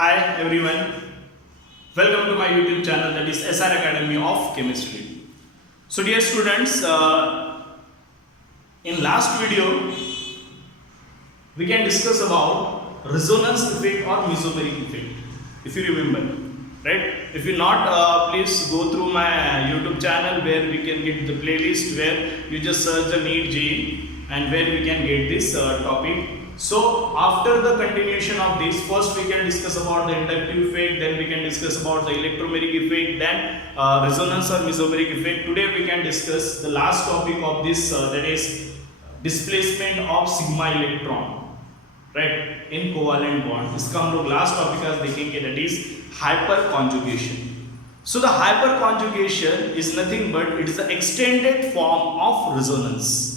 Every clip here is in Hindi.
Hi everyone, welcome to my YouTube channel, that is SR Academy of Chemistry. So dear students, in last video we can discuss about resonance effect or mesomeric effect, if you remember, right? If you not, please go through my YouTube channel where we can get the playlist where you just search the NEET JEE and where we can get this topic. So after the continuation of this, first we can discuss about the inductive effect, then we can discuss about the electromeric effect, then resonance or mesomeric effect. Today we can discuss the last topic of this, that is displacement of sigma electron, right, in covalent bond. इसका हम लोग लास्ट टॉपिक आज देखेंगे, that is hyperconjugation. So the hyperconjugation is nothing but it is the extended form of resonance.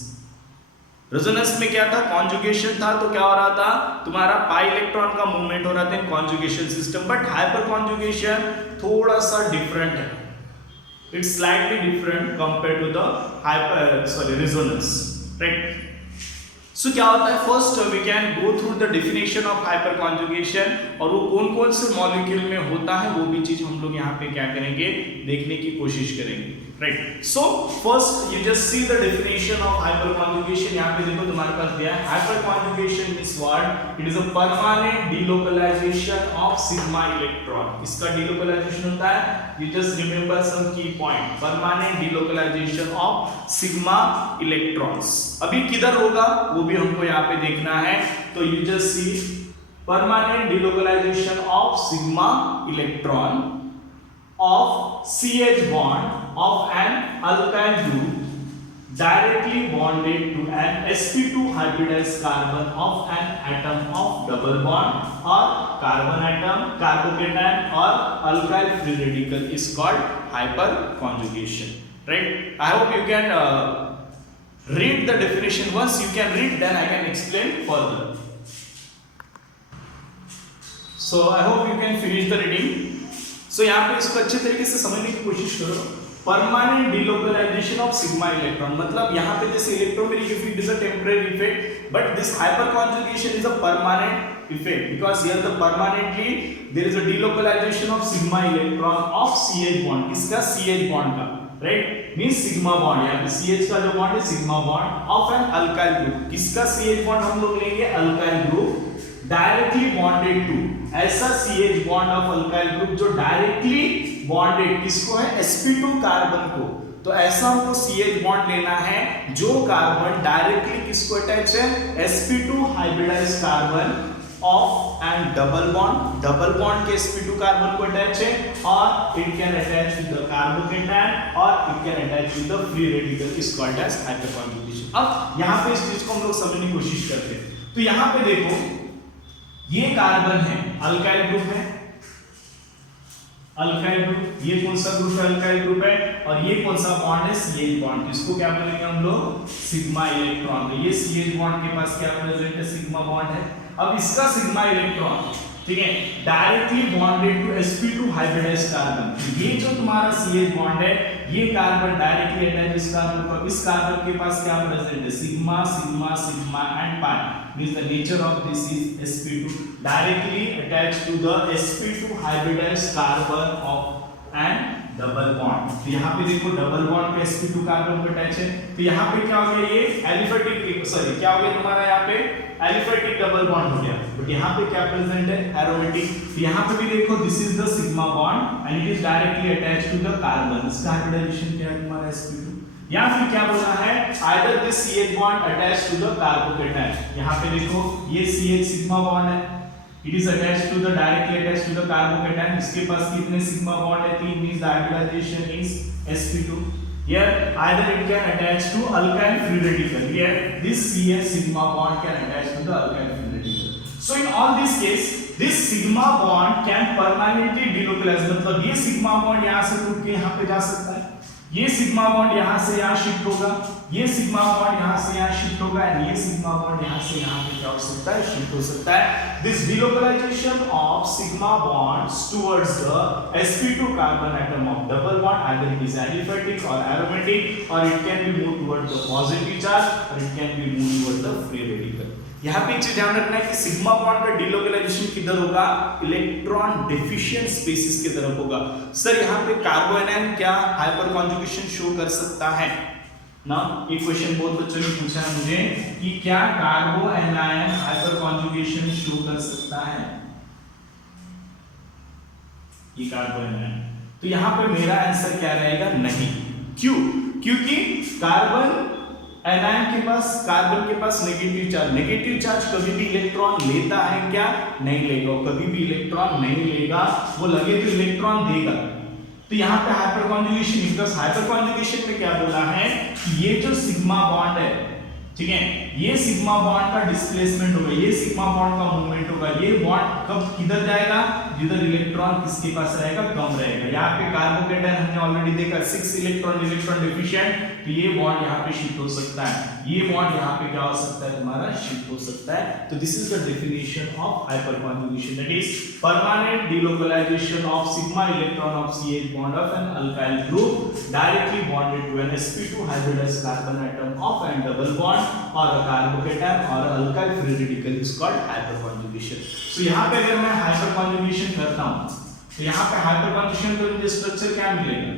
Resonance में क्या था, कॉन्जुगेशन था, तो क्या हो रहा था, तुम्हारा पाई इलेक्ट्रॉन का मूवमेंट हो रहा था in conjugation system. But hyper conjugation थोड़ा सा डिफरेंट है, it's slightly different compare to the resonance, right. So क्या होता है, first we can go through the definition of hyper conjugation, और वो कौन कौन से मॉलिक्यूल में होता है वो भी चीज हम लोग यहाँ पे क्या करेंगे, देखने की कोशिश करेंगे, right. So first you just see the definition of hyper conjugation. यहाँ पे देखो तुम्हारे पास दिया है, hyper conjugation means what, it is a permanent delocalization of sigma electron. इसका डिलोकलाइजेशन होता है, यू जस्ट रिमेंबर सम की point, permanent delocalization of sigma electrons. अभी किधर होगा वो भी हमको यहाँ पे देखना है, तो you just see permanent delocalization of sigma electron of CH bond of an alkyl group directly bonded to an sp2 hybridized carbon of an atom of double bond or carbon atom, carbocation or alkyl free radical is called hyperconjugation, right. I hope you can read the definition. Once you can read, then I can explain further. So I hope you can finish the reading. सो यहाँ पे इसको अच्छे तरीके से समझने की कोशिश करो. Permanent delocalization of sigma electron, मतलब यहाँ पे जैसे electromeric effect is a temporary effect, but this hyper conjugation is a permanent effect because here the permanently there is a delocalization of sigma electron of CH bond. किसका, CH बॉन्ड का, राइट, मींस सिग्मा बॉन्ड. यहाँ पे CH का जो बॉन्ड है sigma bond of an alkyl group. किसका CH बॉन्ड हम लोग लेंगे, alkyl group directly bonded to, ऐसा CH bond of alkyl group जो डायरेक्टली बॉन्डेड किसको है, sp2 कार्बन को. तो ऐसा हमको CH बॉन्ड लेना है जो कार्बन डायरेक्टली किसको अटैच है, sp2 hybridized carbon of and double bond. Double bond के sp2 कार्बन को अटैच है, और it can attach with the carbocation और it can attach with the free radical, is called as hyperconjugation. अब यहां पे इस चीज को हम लोग समझने की कोशिश करते हैं. तो यहां पे देखो, ये कार्बन है, अल्काइल ग्रुप है, अल्काइल ग्रुप. ये कौन सा ग्रुप है, अल्काइल ग्रुप है, और ये कौन सा बॉन्ड है, CH बॉन्ड. इसको क्या बोलेंगे हम लोग, सिग्मा इलेक्ट्रॉन. तो ये CH बॉन्ड के पास क्या प्रेजेंट है, सिग्मा बॉन्ड है. अब इसका सिग्मा इलेक्ट्रॉन, ठीक है, directly bonded to sp2 hybridized carbon. ये जो तुम्हारा CH बॉन्ड है, ये कार्बन डायरेक्टली अटैच इस कार्बन पर. इस कार्बन के पास क्या प्रेजेंट है, sigma sigma sigma and pi. means the nature of this is sp2 directly attached to the sp2 hybridized carbon of an double bond. तो यहाँ पे देखो डबल बॉन्ड पे sp2 कार्बन पे अटैच है. तो यहाँ पे क्या हो गया, ये एलिफेटिक, सॉरी क्या हो गया तुम्हारा, यहाँ पे एलिफेटिक डबल बॉन्ड हो गया. बट यहाँ पे क्या प्रेजेंट है, एरोमेटिक. तो यहाँ पे भी देखो, this is the sigma bond and it is directly attached to the carbon. इसका हाइब्रिडाइजेशन क्या है तुम्हारा, sp2. या फिर क्या बोलना है, either this CH bond attached to the carbocation. यहाँ पे देखो, ये CH सिग्मा बॉन्ड है, it is attached to the, directly attached to the carbocation. इसके पास कितने सिग्मा बॉन्ड है, 3, means the hybridization is sp2. here either it can attach to alkyl free radical. Here this CH sigma bond can attach to the alkyl free radical. So in all this case, this sigma bond can permanently delocalize, मतलब ये sigma bond यहाँ से टूट के यहाँ पे जा सकता है, ये सिग्मा बॉन्ड यहाँ से यहाँ शिफ्ट होगा, ये सिग्मा बॉन्ड यहाँ से यहाँ शिफ्ट होगा, और ये सिग्मा बॉन्ड यहाँ से यहाँ पे क्या हो सकता है, शिफ्ट हो सकता है. This delocalization of sigma bonds towards the sp2 carbon atom of double bond, either it is aliphatic or aromatic, or it can be moved towards the positive charge, or it can be moved towards the free radical. यहाँ पे एक चीज ध्यान रखना है कि सिग्मा बॉन्ड का डिलोकलाइजेशन किधर होगा, इलेक्ट्रॉन डेफिशिएंट स्पीसीज की तरफ होगा। सर यहाँ पे कार्बो एनायन क्या हाइपर कॉन्जुगेशन शो कर सकता है ना, एक क्वेश्चन बहुत बच्चों ने पूछा है मुझे कि क्या कार्बो एनायन हाइपर कॉन्जुगेशन शो कर सकता है, ये कार्बो एनायन। तो यहाँ पे मेरा आंसर क्या रहेगा, नहीं। क्यों? क्योंकि कार्बन एनायन के पास, कार्बन के पास नेगेटिव चार्ज कभी भी इलेक्ट्रॉन लेता है क्या, नहीं लेगा। कभी भी इलेक्ट्रॉन नहीं लेगा, वो लगे तो इलेक्ट्रॉन देगा। तो यहाँ पे hyper conjugation, because hyper conjugation में क्या बोला है कि ये जो सिग्मा बॉन्ड है, ठीक है, ये सिग्मा बॉन्ड का डिस्प्लेसमेंट होगा, ये सिग्मा बॉन्ड का मूवमेंट होगा। ये बॉन्ड कब किधर जाएगा, जिधर इलेक्ट्रॉन किसके पास रहेगा, कम रहेगा। यहाँ पे कार्बोकेटायन हमने ऑलरेडी देखा 6 इलेक्ट्रॉन डिफिशिएंट, तो ये बॉन्ड यहाँ पे शिफ्ट हो सकता है, ये बॉन्ड यहाँ पे क्या हो सकता है, तुम्हारा शिफ्ट हो सकता है। तो this is the definition of hyper conjugation, that is permanent delocalization of sigma electron of CH bond of an alkyl group directly bonded to an sp2 hybridized carbon atom of an double bond or a carbocation or alkyl free radical is called hyperconjugation. So यहाँ पे अगर मैं hyperconjugation करता हूँ तो यहाँ पे hyperconjugation तो मुझे स्ट्रक्चर क्या मिलेगा,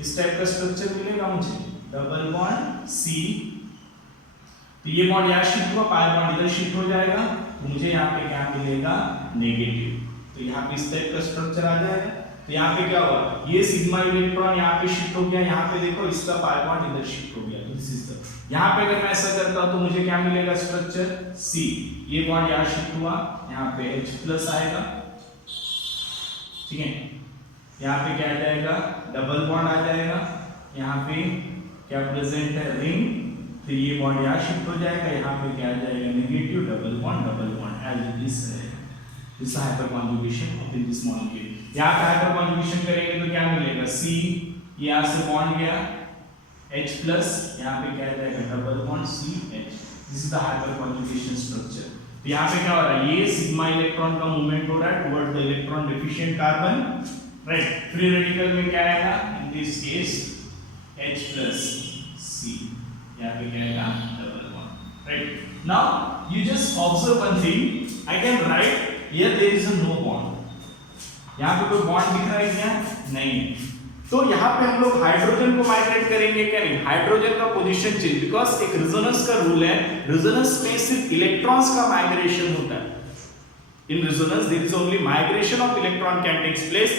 इस टाइप का स्ट्रक्चर मिलेगा मुझे, डबल बॉन्ड C, तो ये बॉन्ड यहाँ शिफ्ट हुआ, पाई बॉन्ड इधर शिफ्ट हो जाएगा, मुझे यहाँ पे क्या मिलेगा, नेगेटिव। तो यहाँ पे इस टाइप का स्ट्रक्चर आ जाएगा। तो यहाँ पे क्या हुआ, ये सिग्मा इलेक्ट्रॉन यहाँ पे शिफ्ट हो गया, यहाँ पे देखो इसका पाई बॉन्ड इधर शिफ्ट हो गया। दिस इज द, यहाँ पे अगर मैं ऐसा करता हूँ तो मुझे क्या मिलेगा, स्ट्रक्चर C, ये बॉन्ड यहाँ शिफ्ट हुआ, यहाँ पे H+ आएगा, ठीक है, यहाँ पे क्या आ जाएगा, डबल बॉन्ड आ जाएगा, यहाँ पे क्या प्रेजेंट है, रिंग, फिर ये बॉन्ड यहाँ शिफ्ट हो जाएगा, यहाँ पे क्या आ जाएगा, negative, double bond as it is रहेगा। This hyper conjugation of this molecule. यहाँ पे हाइपर कॉन्जुगेशन करेंगे तो क्या मिलेगा, C, यहाँ से बॉन्ड गया, H+, यहाँ पे क्या आ जाएगा, double bond CH। This is the hyper conjugation structure. तो यहाँ पे क्या हो रहा है, ये सिग्मा इलेक्ट्रॉन का मूवमेंट हो रहा है toward the electron deficient carbon, right. Free radical में क्या आएगा, इन दिस केस H+C, यहाँ पे क्या आएगा, double bond, right. Now you just observe one thing, I can write here there is a no bond, यहाँ पे कोई बॉन्ड दिख रहा है क्या, नहीं। तो यहाँ पे हम लोग हाइड्रोजन को माइग्रेट करेंगे क्या, नहीं, हाइड्रोजन का पोजीशन चेंज, बिकॉज एक रेजोनेंस का रूल है, रेजोनेंस में सिर्फ इलेक्ट्रॉन्स का माइग्रेशन होता है। In resonance there is only migration of electron can takes place,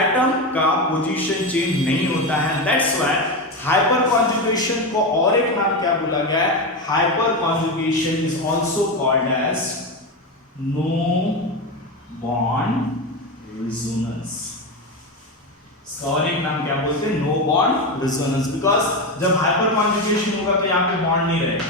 atom का पोजीशन चेंज नहीं होता है। दैट्स व्हाई हाइपर कॉन्जुगेशन को और एक नाम क्या बोला गया है, hyperconjugation is also called as no bond resonance. इसका और एक नाम क्या बोलते हैं, नो बॉन्ड रेजोनेंस, बिकॉज जब हाइपर कॉन्जुगेशन होगा तो यहाँ पे बॉन्ड नहीं रहेगा,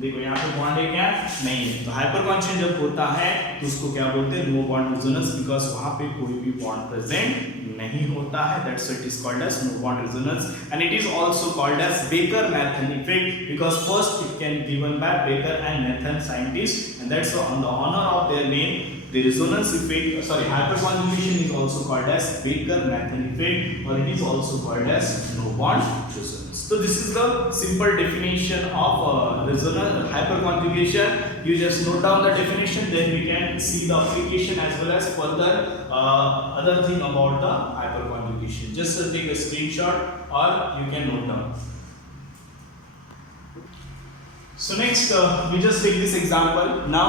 देखो यहाँ पे बॉन्ड है क्या, नहीं है। तो हाइपर कॉन्जुगेशन जब होता है तो उसको क्या बोलते हैं, नो बॉन्ड रेजोनेंस, बिकॉज वहां पे कोई भी बॉन्ड प्रेजेंट नहीं होता है। That's why it is called as no bond resonance, and it is also called as Baker-Nathan effect, because first it can given by Baker and Nathan scientists, and that's on the honor of their name. The resonance effect, hyperconjugation is also called as Baker-Nathan effect, or it is also called as no bond resonance. So this is the simple definition of resonance hyperconjugation. You just note down the definition, then we can see the application as well as further other thing about the hyperconjugation. Just take a screenshot or you can note down. So next we just take this example. Now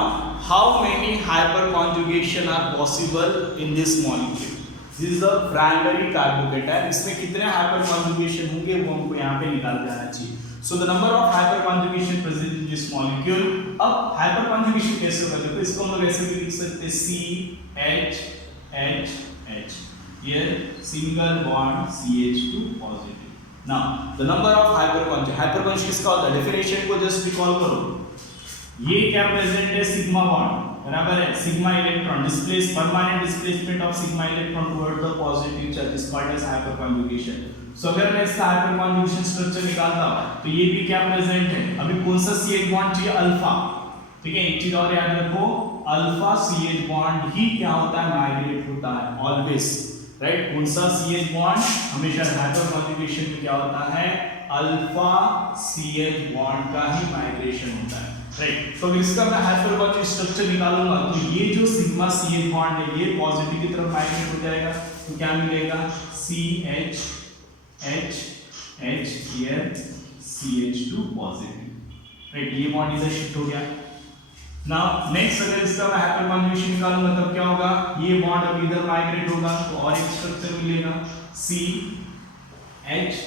how many hyperconjugation are possible in this molecule? This is the primary carbocation. इसमें कितने hyperconjugation होंगे वो हमको यहाँ पे निकाल के आना चाहिए. So the number of hyperconjugation present in this molecule. अब hyperconjugation कैसे होगा, देखो इसको हम लोग ऐसे भी लिख सकते हैं, CH H H. Here single bond CH2 positive. Now the number of hyperconjugation किसका होता है, डेफिनेशन को जस्ट रिकॉल करो। ये क्या प्रेजेंट है, सिग्मा बॉन्ड, बराबर है, sigma electron displace, permanent displacement of sigma electron toward the positive charge is called as hyperconjugation. So अगर मैं इसका हाइपरकॉन्जुगेशन स्ट्रक्चर निकालता हूं तो ये भी क्या प्रेजेंट है, अभी कौन सा CH बॉन्ड चाहिए, अल्फा, ठीक है। एक चीज और याद रखो, अल्फा CH बॉन्ड ही क्या होता है, माइग्रेट होता है ऑलवेज, राइट। कौन सा CH बॉन्ड हमेशा हाइपरकॉन्जुगेशन में क्या होता है, अल्फा CH बॉन्ड का ही माइग्रेशन होता है। राइट। तो अगर इसका मैं हाइपर कॉन्जुगेट स्ट्रक्चर निकालूंगा तो ये जो सिग्मा CH बॉन्ड है ये पॉजिटिव की तरफ माइग्रेट हो जाएगा, तो क्या मिलेगा CH H H here CH2 positive, right. ये बॉन्ड इधर शिफ्ट हो गया। नाउ नेक्स्ट अगर इसका मैं हाइपर कॉन्जुगेशन निकालूंगा तब क्या होगा, ये बॉन्ड अब इधर माइग्रेट होगा तो और एक स्ट्रक्चर मिलेगा CH,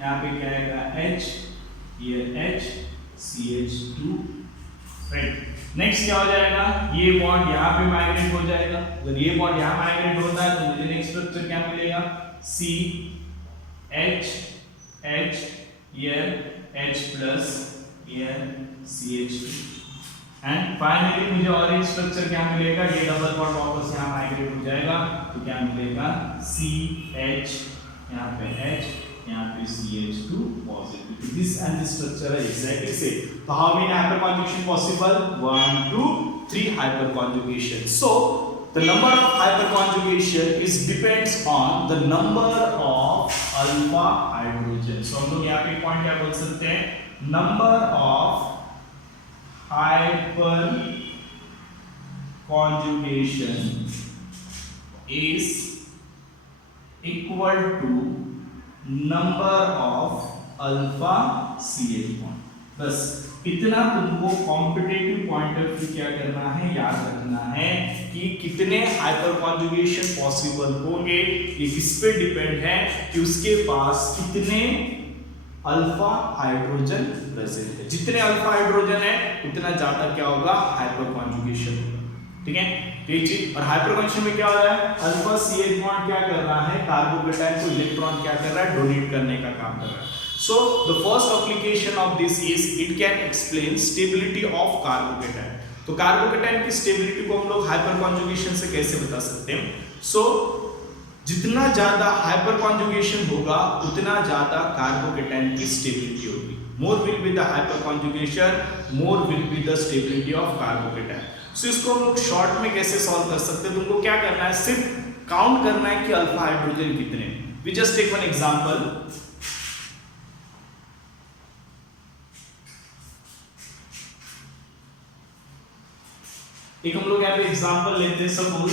यहाँ पे क्या आएगा H here H CH2, right. Next क्या हो जाएगा, ये बॉन्ड यहाँ पे माइग्रेट हो जाएगा, अगर ये बॉन्ड यहाँ माइग्रेट होता है तो मुझे नेक्स्ट स्ट्रक्चर क्या मिलेगा CH H here H plus here CH2, and finally मुझे और एक स्ट्रक्चर क्या मिलेगा, ये डबल बॉन्ड वापस यहाँ माइग्रेट हो जाएगा तो क्या मिलेगा CH, यहाँ पे H, यहाँ पे CH2 positive. This and this structure है एग्जैक्टली सेम। तो how many hyper conjugation possible, 1 2 3 hyper conjugation. So the number of hyperconjugation is depends on the number of alpha hydrogen. So हम लोग यहाँ पे पॉइंट क्या बोल सकते हैं, number of hyper conjugation is equal to number of alpha CH bond। बस इतना तुमको कॉम्पिटिटिव पॉइंट ऑफ व्यू क्या करना है, याद रखना है कि कितने हाइपर कॉन्जुगेशन पॉसिबल होंगे, ये किस पे डिपेंड है कि उसके पास कितने अल्फा हाइड्रोजन प्रेजेंट है। जितने अल्फा हाइड्रोजन है उतना ज्यादा क्या होगा, हाइपर कॉन्जुगेशन होगा, ठीक है। तो ये चीज, और हाइपर कॉन्जुगेशन में क्या हो रहा है, अल्फा CH बॉन्ड क्या कर रहा है, कार्बोकेटाइन को इलेक्ट्रॉन क्या कर रहा है, डोनेट करने का काम कर रहा है। So the first application of this is it can explain stability of carbocation। तो कार्बोकेटाइन की स्टेबिलिटी को हम लोग हाइपर कॉन्जुगेशन से कैसे बता सकते हैं। सो जितना ज्यादा हाइपर कॉन्जुगेशन होगा उतना ज्यादा कार्बोकेटाइन की स्टेबिलिटी होगी। More will be the hyper conjugation, more will be the stability of carbocation. So इसको हम लोग शॉर्ट में कैसे सॉल्व कर सकते हैं, तुमको क्या करना है, सिर्फ काउंट करना है कि अल्फा हाइड्रोजन कितने। We just take one example, एक हम लोग यहाँ पे एग्जांपल लेते हैं, suppose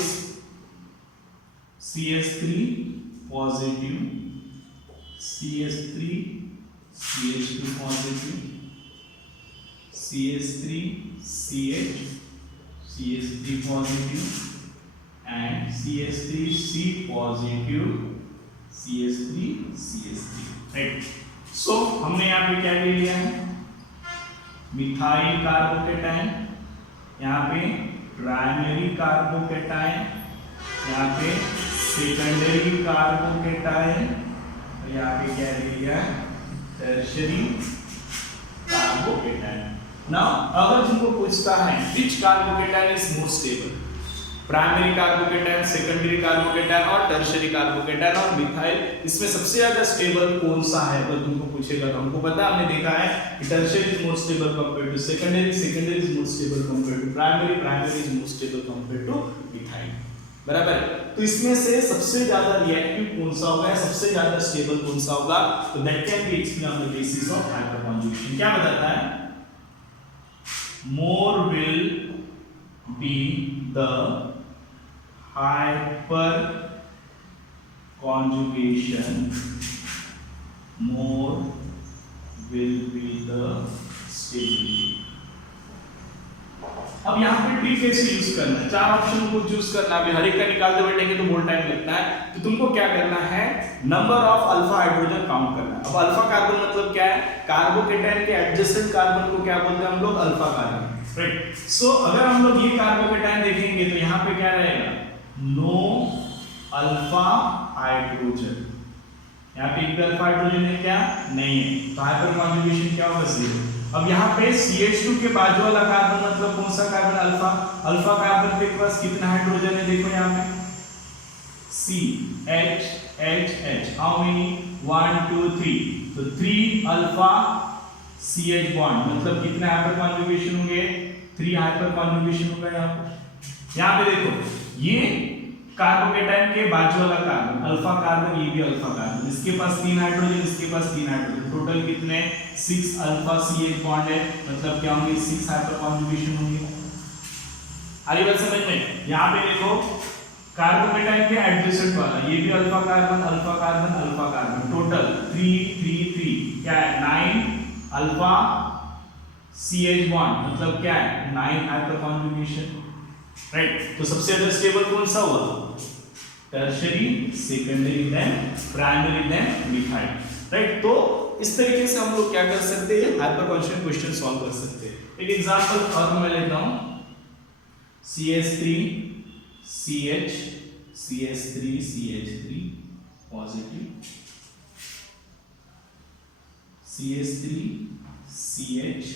CH3 positive, CH3 CH2 positive, CH3 CH CH3 positive and CH3 C positive CH3 CH3, right. So हमने यहाँ पे क्या ले लिया है, मिथाइल कार्बोकेटाइन, यहाँ पे प्राइमरी कार्बोकेटाइन, यहाँ पे सेकेंडरी कार्बोकेटाइन, और यहाँ पे क्या ले लिया, टर्शियरी कार्बोकेटाइन। नाउ अगर तुमको पूछता है which carbocation is more stable, primary carbocation, secondary carbocation और टर्शियरी कार्बोकेटाइन और मिथाइल, इसमें सबसे ज्यादा स्टेबल कौन सा है अगर तुमको पूछेगा तो हमको पता, हमने देखा है कि tertiary is more stable compared to secondary, secondary is more stable compared to primary, primary is more stable compared to methyl, बराबर है। तो इसमें से सबसे ज्यादा रिएक्टिव कौन सा होगा, सबसे ज्यादा स्टेबल कौन सा होगा, तो that can be explain on the basis of hyper conjugation. क्या बताता है, मोर will be the hyper conjugation, more will be the stability। अब यहाँ पे ट्रिक कैसे यूज करना है, चार ऑप्शन को चूज करना है। अभी हर एक का निकालते बैठेंगे तो बहुत टाइम लगता है, तो तुमको क्या करना है, number of alpha hydrogen count करना है। अब अल्फा कार्बन मतलब क्या है, कार्बोकेटाइन के एडजेसेंट कार्बन को क्या बोलते हैं हम लोग, अल्फा कार्बन, राइट। सो अगर हम लोग ये कार्बोकेटाइन देखेंगे तो यहाँ पे क्या रहेगा, नो अल्फा हाइड्रोजन, यहाँ पे एक अल्फा हाइड्रोजन है क्या, नहीं है, तो हाइपर कॉन्जुगेशन क्या होगा, 0। अब यहाँ पे CH2 के बाजू वाला कार्बन मतलब कौन सा कार्बन, अल्फा, अल्फा कार्बन के पास कितना हाइड्रोजन है, देखो यहाँ पे CH H H, how many, 1 2 3, तो 3 अल्फा CH बॉन्ड मतलब कितने हाइपर कॉन्जुगेशन होंगे, 3 हाइपर कॉन्जुगेशन होगा यहाँ पे। यहाँ पे देखो ये कार्बोकेटाइन के बाजू वाला कार्बन अल्फा कार्बन, ये भी अल्फा कार्बन, इसके पास 3 हाइड्रोजन, इसके पास 3 हाइड्रोजन, टोटल कितने 6 अल्फा CH बॉन्ड है, मतलब क्या होंगे 6 हाइपर कॉन्जुगेशन होंगे। आगे बात समझ में। यहाँ पे देखो कार्बोकेटाइन के एडजेसेंट वाला ये भी alpha carbon alpha carbon alpha carbon, total 3 3 3 क्या है 9 अल्फा CH बॉन्ड, मतलब क्या है 9 हाइपर कॉन्जुगेशन, राइट। तो सबसे ज्यादा स्टेबल कौन सा हुआ, tertiary, secondary, then primary, then methyl, right. तो इस तरीके से हम लोग क्या कर सकते हैं, हाइपर कॉन्जुगेशन क्वेश्चन सॉल्व कर सकते हैं। एक एग्जांपल और मैं लेता हूं, CH3 CH CH3 CH3 positive, CH3 CH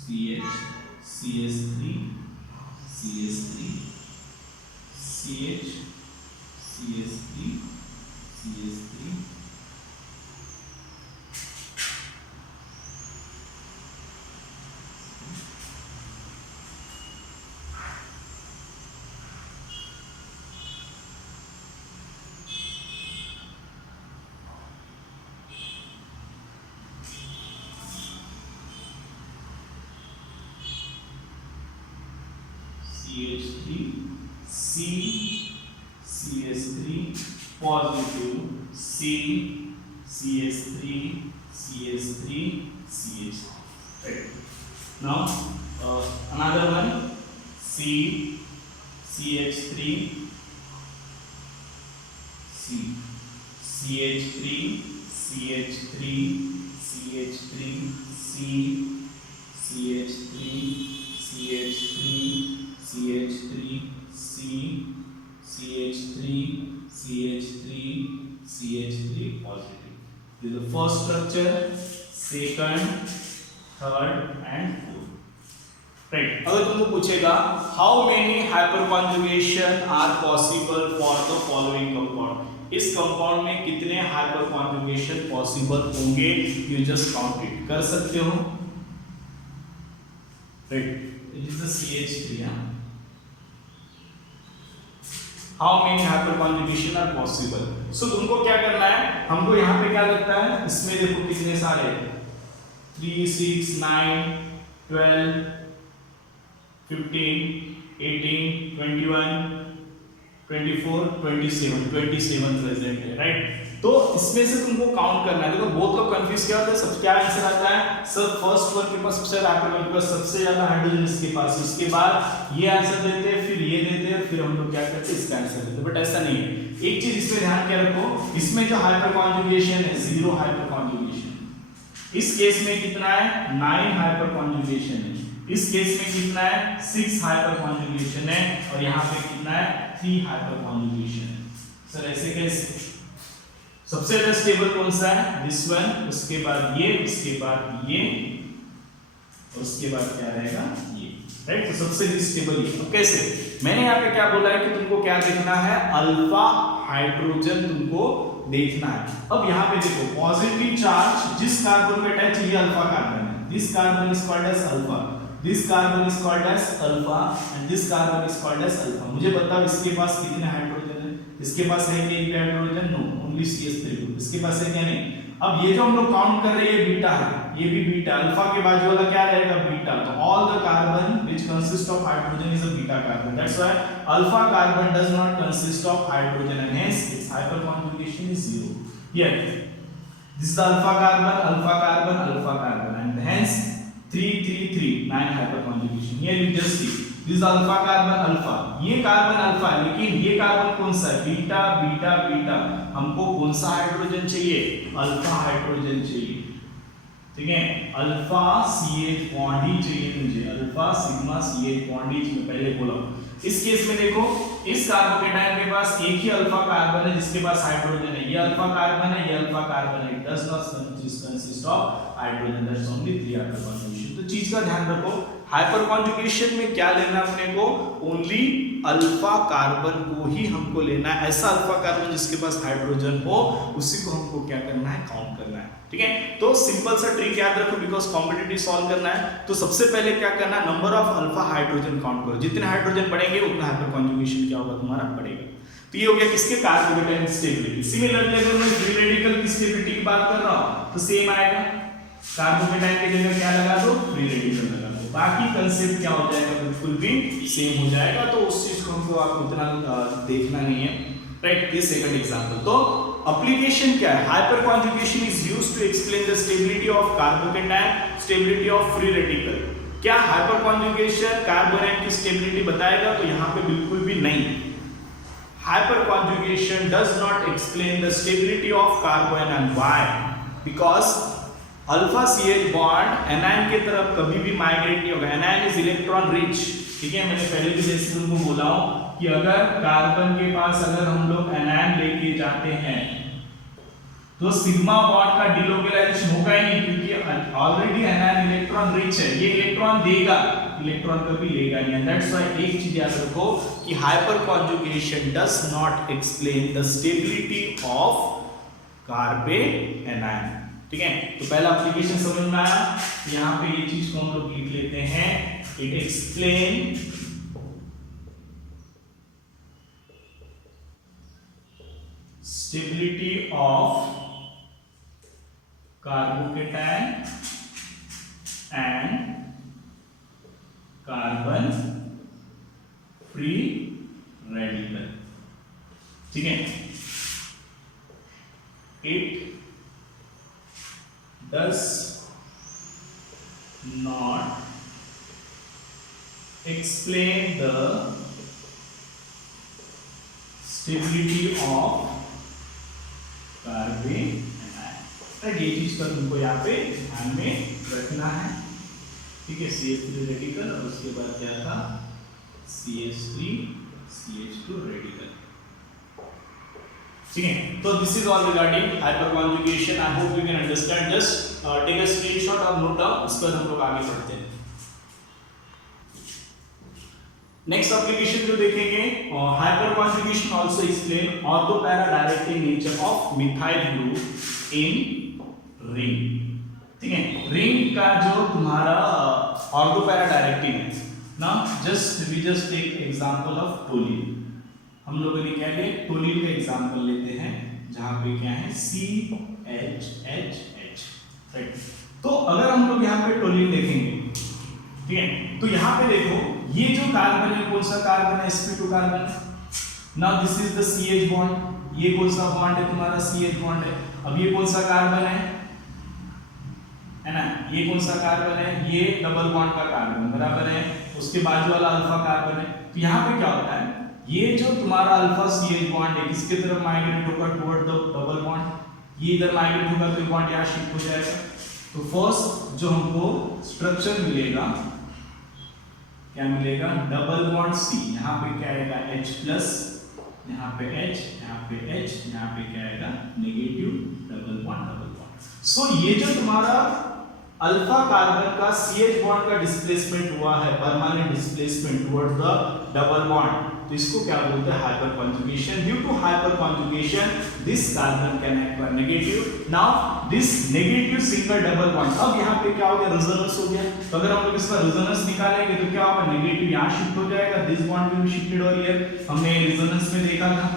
CH CH3 CH3 CH CH3 CH3 CH3 C CH3 positive C CH3 CH3 CH, right. Now another one C CH3 C CH3 CH3 CH3 C CH3 CH3 CH3 C CH3 CH3 CH3 positive. This is the first structure, second, third and fourth. Right. अगर तुमको पूछेगा how many hyperconjugation are possible for the following compound, इस कंपाउंड में कितने हाइपर कॉन्जुगेशन पॉसिबल होंगे, यू जस्ट काउंट इट, कर सकते हो, right. It is the CH3, how many hyper conjugation are possible. So तुमको क्या करना है, हमको यहाँ पे क्या लगता है, इसमें देखो कितने सारे 3 6 9 12 15 18 21 24 27 प्रेजेंट है, राइट। तो इसमें से तुमको काउंट करना है। देखो बहुत लोग कंफ्यूज क्या होते हैं, सब क्या आंसर आता है, सर फर्स्ट वन के पास सबसे ज्यादा हाइड्रोजन, के पास सबसे ज्यादा हाइड्रोजन इसके पास, उसके बाद ये आंसर देते हैं, फिर ये देते हैं, फिर हम लोग क्या करते हैं इसका आंसर देते हैं, बट ऐसा नहीं है। एक चीज इसमें ध्यान क्या रखो, इसमें जो हाइपर कॉन्जुगेशन है 0 हाइपर कॉन्जुगेशन, इस केस में कितना है 9 हाइपर कॉन्जुगेशन है, इस केस में कितना है 6 हाइपर कॉन्जुगेशन है, और यहाँ पे कितना है 3 हाइपर कॉन्जुगेशन है। सर ऐसे कैसे, सबसे ज्यादा स्टेबल कौन सा है, दिस वन, उसके बाद ये, उसके बाद ये, और उसके बाद क्या रहेगा ये, राइट। तो सबसे स्टेबल ये। अब कैसे, मैंने यहाँ पे क्या बोला है कि तुमको क्या देखना है, अल्फा हाइड्रोजन तुमको देखना है। अब यहाँ पे देखो पॉजिटिव चार्ज जिस कार्बन पे अटैच, ये अल्फा कार्बन है, this carbon is called as alpha, this carbon is called as alpha and this carbon is called as alpha. मुझे बताओ इसके पास कितने हाइड्रोजन है, इसके पास है क्या एक हाइड्रोजन, नो, ओनली CH3, इसके पास है क्या, नहीं। अब ये जो हम लोग काउंट कर रहे हैं ये बीटा है, ये भी बीटा, अल्फा के बाजू वाला क्या रहेगा बीटा, तो all the carbon which consist of hydrogen is a beta carbon, that's why alpha carbon does not consist of hydrogen and hence it's hyper conjugation is 0। Here this is alpha carbon and hence 3 3 3 9 hyper conjugation. Here you just see this is alpha carbon alpha, ये कार्बन अल्फा है, लेकिन ये कार्बन कौन सा है, बीटा बीटा बीटा, हमको कौन सा हाइड्रोजन चाहिए, अल्फा हाइड्रोजन चाहिए, ठीक है, अल्फा CH बॉन्ड ही चाहिए मुझे, अल्फा सिग्मा CH बॉन्ड ही मैं पहले बोला। इस केस में देखो इस कार्बोकेटाइन के पास एक ही अल्फा कार्बन है जिसके पास हाइड्रोजन है, ये अल्फा कार्बन है, ये अल्फा कार्बन है, it does not consist of hydrogen, that's only 3 hydrogen. तो चीज का ध्यान रखो, हाइपर कॉन्जुगेशन में क्या लेना है अपने को, ओनली अल्फा कार्बन को ही हमको लेना है, ऐसा अल्फा कार्बन जिसके पास हाइड्रोजन हो उसी को हमको क्या करना है, काउंट करना है। ठीक है, तो सिंपल सा ट्रिक याद रखो, बिकॉज कॉम्पिटिटिव सॉल्व करना है तो सबसे पहले क्या करना है, number of alpha hydrogen count करो, जितने हाइड्रोजन बढ़ेंगे उतना हाइपर कॉन्जुगेशन क्या होगा तुम्हारा बढ़ेगा। तो ये हो गया किसके, कार्बोकेटाइन स्टेबिलिटी। सिमिलरली अगर मैं फ्री रेडिकल की स्टेबिलिटी की बात कर रहा हूं तो सेम आएगा, कार्बोकेटाइन की जगह क्या लगा दो, फ्री रेडिकल लगा दो, बाकी कंसेप्ट क्या हो जाएगा, बिल्कुल भी सेम हो जाएगा। तो उस चीज को हमको आप उतना देखना नहीं है, राइट। ये सेकंड एग्जांपल। तो एप्लीकेशन क्या है, hyperconjugation is used to explain the stability of carbocation, stability of free radical. क्या हाइपर कॉन्जुगेशन कार्बोनेट की स्टेबिलिटी बताएगा, तो यहाँ पे बिल्कुल भी नहीं। Hyperconjugation does not explain the stability of carbon and why? Because alpha CH bond anion की तरफ कभी भी माइग्रेट नहीं होगा। anion इज इलेक्ट्रॉन रिच, ठीक है। मैंने पहले भी जैसे तुमको बोला हूं कि अगर कार्बन के पास अगर हम लोग anion लेके जाते हैं तो सिग्मा बॉन्ड का डिलोकेलाइजेशन होगा ही नहीं, क्योंकि ऑलरेडी anion इलेक्ट्रॉन रिच है, ये इलेक्ट्रॉन देगा, इलेक्ट्रॉन कभी लेगा नहीं। दैट्स व्हाई एक चीज याद रखो कि hyper conjugation does not explain the stability of carbon anion, ठीक है। तो पहला एप्लीकेशन समझ में आया, यहां पे ये चीज को हम लोग लिख लेते हैं, it explain stability of carbocation and carbon free radical, ठीक है। It does not explain the stability of carbon anion. ये चीज का तुमको यहाँ पे ध्यान में रखना है, ठीक है। CH3 रेडिकल और उसके बाद क्या था, CH3 CH2 रेडिकल, ठीक है। तो this is all regarding hyperconjugation. I hope you can understand. Just take a screenshot और नोट डाउन, इस पर हम लोग आगे बढ़ते हैं। नेक्स्ट एप्लीकेशन जो देखेंगे, hyper conjugation also explain ortho para directing nature of methyl group in ring, ठीक है। रिंग का जो तुम्हारा ऑर्थो पैरा डायरेक्टिंग है ना, we just take example of toluene. हम लोगों ने क्या लिया, टोलिन का एग्जांपल लेते हैं, जहां पे क्या है CHHH, राइट। तो अगर हम लोग यहाँ पे टोलिन देखेंगे, ठीक है, तो यहाँ पे देखो ये जो कार्बन है, कौन सा कार्बन है, sp2 कार्बन है। Now this is the CH bond, ये कौन सा बॉन्ड है तुम्हारा, CH बॉन्ड है। अब ये कौन सा कार्बन है ना, ये कौन सा कार्बन है, ये डबल बॉन्ड का कार्बन, बराबर है। उसके बाजू वाला अल्फा कार्बन है। तो यहाँ पे क्या होता है, ये जो तुम्हारा अल्फा CH बॉन्ड है किसके तरफ माइग्रेट होगा, टुवर्ड द डबल बॉन्ड। ये इधर माइग्रेट होगा तो बॉन्ड यहाँ शिफ्ट हो जाएगा। तो फर्स्ट जो हमको स्ट्रक्चर मिलेगा, क्या मिलेगा, डबल बॉन्ड C, यहाँ पे क्या आएगा H+, यहाँ पे H, यहाँ पे H, यहाँ पे क्या आएगा नेगेटिव डबल बॉन्ड। सो ये जो तुम्हारा अल्फा कार्बन का CH बॉन्ड का डिस्प्लेसमेंट हुआ है, permanent displacement towards the double bond, तो इसको क्या बोलते हैं, hyperconjugation. Due to hyperconjugation this carbon can acquire negative. Now this negative single double bond, अब यहाँ पे क्या हो गया, रेजोनेंस हो गया। तो अगर हम लोग इसका रेजोनेंस निकालेंगे तो क्या होगा, नेगेटिव यहाँ शिफ्ट हो जाएगा, this bond will be shifted और हियर, हमने रेजोनेंस में देखा था।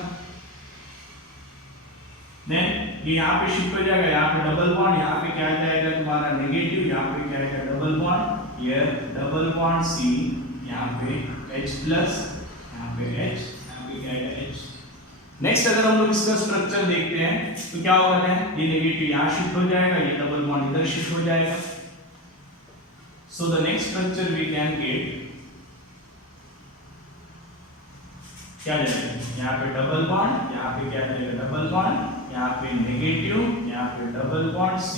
ये यहाँ पे शिफ्ट हो जाएगा, यहाँ पे डबल बॉन्ड, यहाँ पे क्या आ जाएगा तुम्हारा नेगेटिव, यहाँ पे क्या आएगा double bond, here double bond C, यहाँ पे H+, यहाँ पे H, यहाँ पे क्या आएगा H। नेक्स्ट अगर हम लोग इसका स्ट्रक्चर देखते हैं तो क्या होगा, ये नेगेटिव यहाँ शिफ्ट हो जाएगा, ये डबल बॉन्ड इधर शिफ्ट हो जाएगा। So the next structure we can get, क्या जाएगा, यहाँ पे डबल बॉन्ड, यहाँ पे क्या जाएगा डबल बॉन्ड, यहाँ पे नेगेटिव, यहाँ पे डबल बॉन्ड C,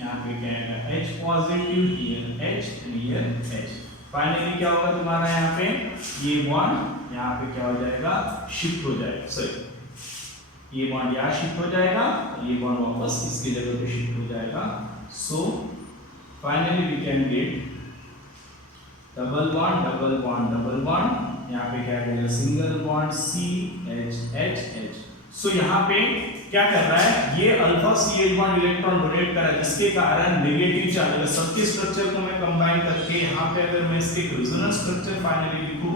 यहाँ पे क्या आएगा H positive, here H and here H। Finally क्या होगा तुम्हारा, यहाँ पे ये बॉन्ड यहाँ पे क्या हो जाएगा, शिफ्ट हो जाएगा, सॉरी ये बॉन्ड यहाँ शिफ्ट हो जाएगा, ये बॉन्ड वापस इसकी जगह पे शिफ्ट हो जाएगा। So finally we can get double bond double bond double bond, यहाँ पे क्या करेगा सिंगल बॉन्ड CH सो यहाँ पे क्या कर रहा है, ये alpha CH bond electron donate कर रहा है, जिसके कारण नेगेटिव चार्ज है। सबके स्ट्रक्चर को मैं कंबाइन करके यहाँ पे अगर मैं इसके रेजोनेंस स्ट्रक्चर फाइनली लिखूं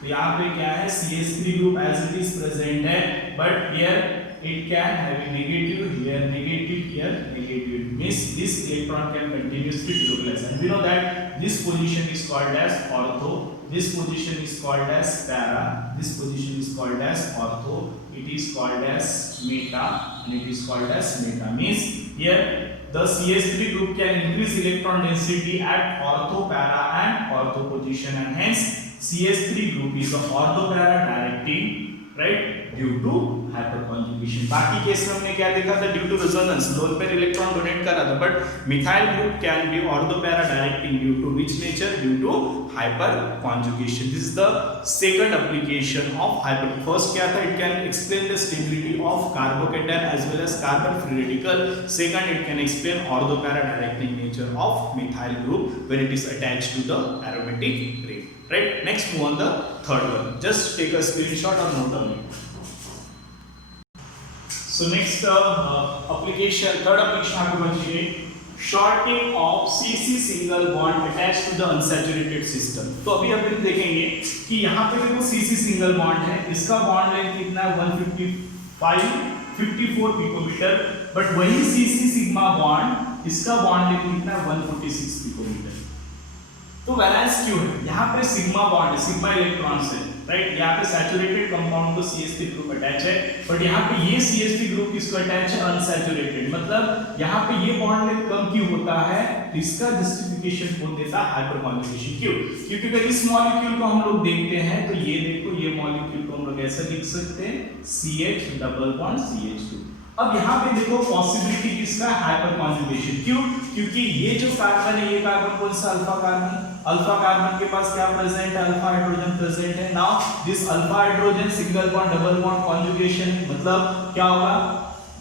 तो यहाँ पे क्या है CH3 group as it is present है, but here it can have a negative, here negative, here negative, means this electron can continuously delocalize, and we know that this position is called as ortho, this position is called as para, this position is called as ortho, it is called as meta, and it is called as meta, means here the CH3 group can increase electron density at ortho, para and ortho position, and hence CH3 group is the ortho para directing, right, due to hyperconjugation. बाकी केस में हमने क्या देखा था, due to resonance lone pair electron donate कर रहा था, but methyl group can be ortho para directing due to which nature, due to hyperconjugation. This is the second application of hyper. First क्या था, it can explain the stability of carbocation as well as carbon free radical. Second, it can explain ortho para directing nature of methyl group when it is attached to the aromatic ring, right? Next, move on the third one. Just take a screenshot or note on it. So next application, third application आपको बची shorting of CC single bond attached to the unsaturated system। तो अभी अपन देखेंगे कि यहाँ पे देखो CC single bond है, इसका bond लेंथ कितना है 54 पिकोमीटर, बट वही CC sigma bond इसका bond लेंथ कितना है 146 पिकोमीटर। तो वैलेंस क्यों है, यहाँ पे सिग्मा बॉन्ड है, सिग्मा इलेक्ट्रॉन्स है, राइट। यहाँ पे सैचुरेटेड कंपाउंड को CH3 ग्रुप अटैच है, बट यहाँ पे ये CH3 ग्रुप किसको अटैच है, अनसैचुरेटेड। मतलब यहाँ पे ये बॉन्ड लेंथ कम क्यों होता है, इसका जस्टिफिकेशन कौन देता है, हाइपरकॉन्जुगेशन। क्यों, क्योंकि अगर इस मॉलिक्यूल को हम लोग देखते हैं तो ये देखो, ये मॉलिक्यूल को हम लोग ऐसे लिख सकते हैं CH डबल बॉन्ड CH2। अब यहाँ पे देखो पॉसिबिलिटी किसका, हाइपरकॉन्जुगेशन। क्यों, क्योंकि ये जो कार्बन है, ये कार्बन कौन सा, अल्फा कार्बन। अल्फा कार्बन के पास क्या प्रेजेंट है, अल्फा हाइड्रोजन प्रेजेंट है। Now this alpha hydrogen single bond double bond conjugation, मतलब क्या होगा,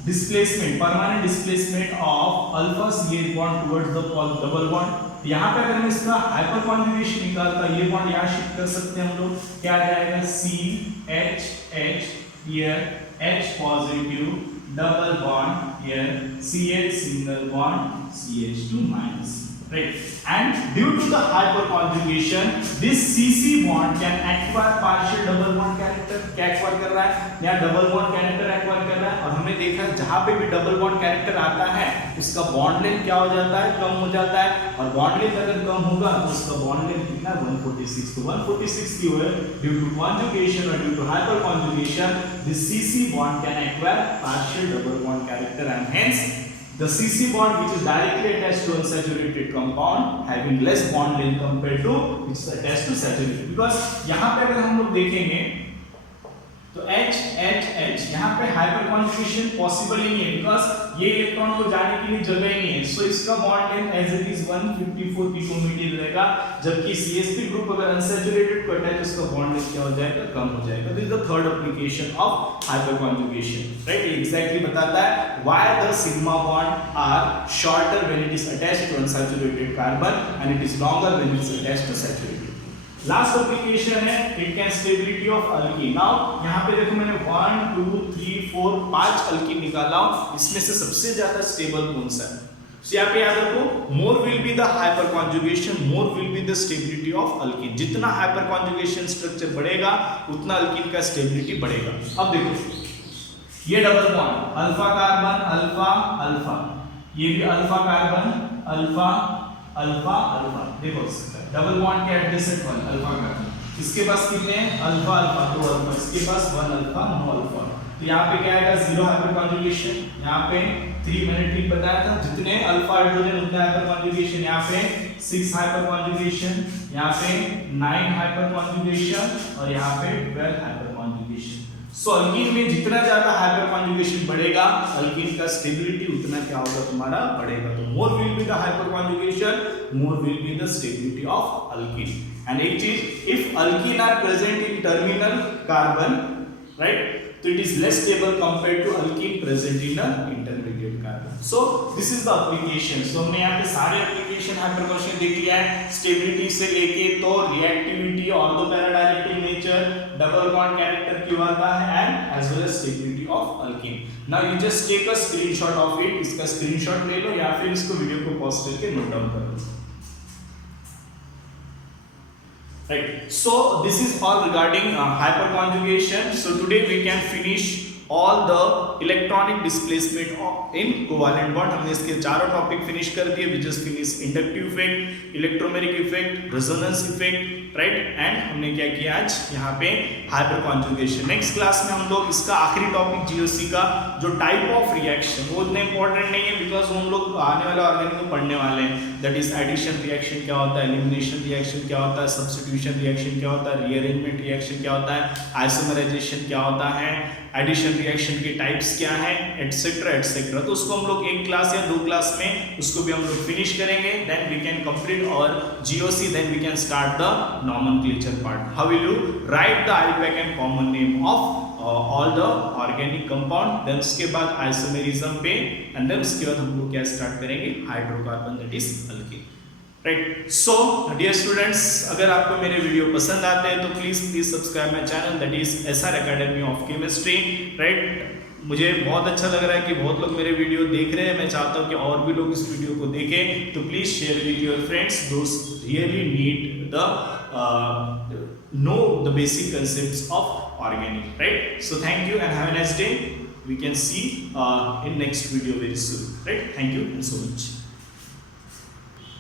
displacement, permanent displacement of alpha CH bond towards the double bond. यहाँ पे अगर मैं इसका हाइपरकॉन्जुगेशन निकालता, ये बॉन्ड यहाँ शिफ्ट कर सकते हैं हम लोग, क्या आ जाएगा CH here H positive double bond here CH single bond CH2 minus, right? And due to the hyperconjugation this CC bond can acquire partial double bond character। क्या एक्वायर कर रहा है, यहाँ डबल बॉन्ड कैरेक्टर एक्वायर कर रहा है, और हमने देखा जहां पे भी डबल बॉन्ड कैरेक्टर आता है उसका बॉन्ड लेंथ क्या हो जाता है, कम हो जाता है, और बॉन्ड लेंथ अगर कम होगा तो उसका बॉन्ड लेंथ कितना, 146। तो 146 क्यों है, ड्यू टू कॉन्जुगेशन और due to hyperconjugation this CC bond can acquire partial double bond character, and hence the CC bond which is directly attached to unsaturated compound having less bond length compared to which is attached to saturated। because यहाँ पे अगर हम लोग देखेंगे तो H यहाँ पे हाइपरकॉन्जुगेशन पॉसिबल ही नहीं है, बिकॉज ये इलेक्ट्रॉन को जाने के लिए जगह ही नहीं है। सो इसका bond length as it is 154 picometer रहेगा, जबकि CH3 ग्रुप अगर अनसैचुरेटेड को अटैच उसका बॉन्ड लेंथ क्या हो जाएगा, कम हो जाएगा। This is the third application of hyperconjugation, right. ये एग्जैक्टली बताता है why the sigma bond are shorter when it is attached to unsaturated carbon and it is longer when it is attached to saturated. Last application है it can stability of alkene. Now यहाँ पे देखो मैंने 1 2 3 4 5 अल्कीन निकाला हूं, इसमें से सबसे ज्यादा स्टेबल कौन सा है। So, यहाँ पे याद रखो मोर will be the hyper conjugation, more will be the stability of alkyne. जितना हाइपर कॉन्जुगेशन स्ट्रक्चर बढ़ेगा उतना अल्कीन का स्टेबिलिटी बढ़ेगा। अब देखो ये double bond alpha carbon alpha alpha, ये भी alpha carbon alpha alpha alpha, देखो डबल बॉन्ड के एडजेसेंट वन अल्फा कार्बन, इसके पास कितने हैं, अल्फा अल्फा 2 अल्फा, इसके पास 1 अल्फा 9 अल्फा। तो यहाँ पे क्या आएगा, 0 हाइपर कॉन्जुगेशन, यहाँ पे 3 मैंने ठीक बताया था, जितने अल्फा हाइड्रोजन उतने हाइपर कॉन्जुगेशन, यहाँ पे 6 हाइपर कॉन्जुगेशन, यहाँ पे 9 हाइपर कॉन्जुगेशन और यहाँ पे 12 हाइपर कॉन्जुगेशन। सो अल्कीन में जितना ज्यादा हाइपर कॉन्जुगेशन बढ़ेगा अल्कीन का स्टेबिलिटी उतना क्या होगा तुम्हारा बढ़ेगा। तो more will be the hyper conjugation, more will be the stability of alkene. And एक चीज, if alkene are present in terminal carbon, right, so it is less stable compared to alkene present in a intermediate carbon। so this is the application। so हमने यहाँ पे सारे application कंजुगेशन हाइपर कॉन्जुगेशन देख लिया है, स्टेबिलिटी से लेके तो reactivity, ortho para directive nature, double bond character क्यों आता है and as well as stability of alkane. Now you just take a screenshot of it, इसका स्क्रीनशॉट ले लो या फिर इसको वीडियो को पॉज करके नोट डाउन कर लो। Right, so this is all regarding hyperconjugation. So today we can finish all the electronic displacement in covalent bond. हमने इसके चारों टॉपिक फिनिश कर दिए. We just finished inductive effect, electromagnetic effect, resonance effect, right? And हमने क्या किया आज यहाँ पे hyperconjugation. नेक्स्ट क्लास में हम लोग इसका आखिरी टॉपिक GOC का जो टाइप ऑफ रिएक्शन, वो इतने इंपॉर्टेंट नहीं है बिकॉज हम लोग आने वाले ऑर्गेनिक में पढ़ने वाले हैं. दैट इज एडिशन रिएक्शन क्या होता है, एलिमिनेशन रिएक्शन क्या होता है, सब्स्टिट्यूशन रिएक्शन क्या होता है, रीअरेंजमेंट रिएक्शन क्या होता है, आइसोमराइजेशन क्या होता है, एडिशन रिएक्शन के टाइप्स क्या है, एटसेट्रा एटसेट्रा. तो उसको हम लोग एक क्लास या दो क्लास में उसको भी हम लोग फिनिश करेंगे. देन वी कैन कंप्लीट और GOC, then we can start the nomenclature part. How will you write the IUPAC and common name of all the organic compound. Then उसके बाद आइसोमेरिज्म पे एंड देन उसके बाद हम लोग क्या स्टार्ट करेंगे, hydrocarbon that is alkane. Right, so dear students, अगर आपको मेरे वीडियो पसंद आते हैं तो please subscribe my channel that is SR Academy of chemistry. Right, मुझे बहुत अच्छा लग रहा है कि बहुत लोग मेरे वीडियो देख रहे हैं. मैं चाहता हूं कि और भी लोग इस वीडियो को देखें. तो please share with your friends those really need the know the basic concepts of organic. Right, so thank you and have a nice day. We can see in next video very soon. Right, thank you and so much.